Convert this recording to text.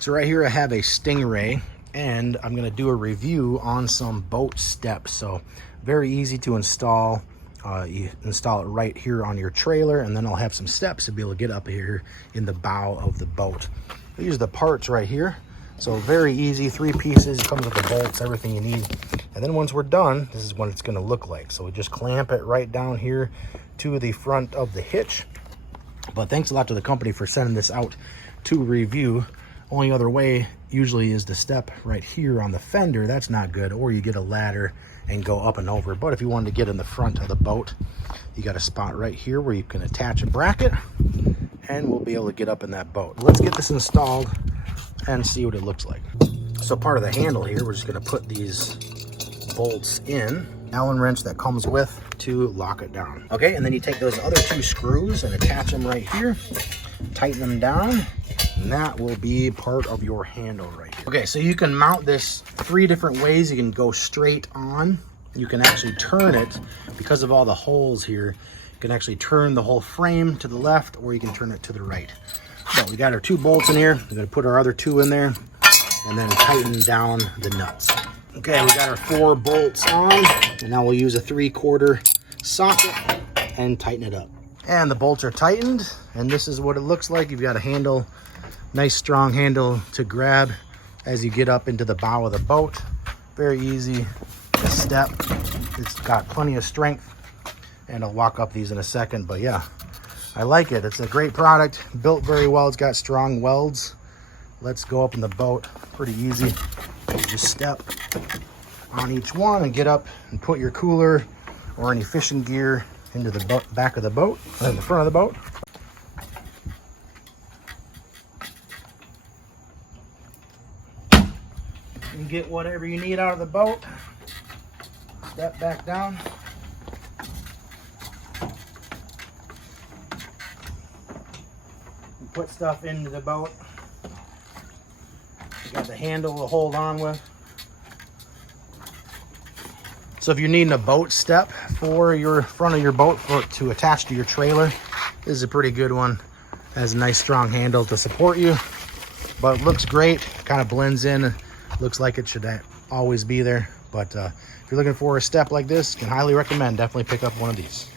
So right here I have a Stingray, and I'm going to do a review on some boat steps. So very easy to install. You install it right here on your trailer, and then I'll have some steps to be able to get up here in the bow of the boat. These are the parts right here. So very easy, 3 pieces, comes with the bolts, everything you need. And then once we're done, this is what it's going to look like. So we just clamp it right down here to the front of the hitch. But thanks a lot to the company for sending this out to review. Only other way usually is to step right here on the fender. That's not good. Or you get a ladder and go up and over. But if you wanted to get in the front of the boat, you got a spot right here where you can attach a bracket, and we'll be able to get up in that boat. Let's get this installed and see what it looks like. So part of the handle here, we're just going to put these bolts in, Allen wrench that comes with to lock it down. Okay, and then you take those other 2 screws and attach them right here, tighten them down, and that will be part of your handle right here. Okay, so you can mount this 3 different ways. You can go straight on. You can actually turn it because of all the holes here. You can actually turn the whole frame to the left, or you can turn it to the right. So we got our 2 bolts in here. We're going to put our other 2 in there and then tighten down the nuts. Okay, we got our 4 bolts on, and now we'll use a 3/4 socket and tighten it up. And the bolts are tightened, and this is what it looks like. You've got a handle, nice strong handle to grab as you get up into the bow of the boat. Very easy step. It's got plenty of strength, and I'll walk up these in a second, but yeah, I like it. It's a great product, built very well. It's got strong welds. Let's go up in the boat. Pretty easy. Just step on each one and get up and put your cooler or any fishing gear into the back of the boat, in the front of the boat. And get whatever you need out of the boat. Step back down. And put stuff into the boat. You got the handle to hold on with. So if you're needing a boat step for your front of your boat to attach to your trailer, this is a pretty good one. It has a nice strong handle to support you, but it looks great. Kind of blends in. Looks like it should always be there. But if you're looking for a step like this, can highly recommend. Definitely pick up one of these.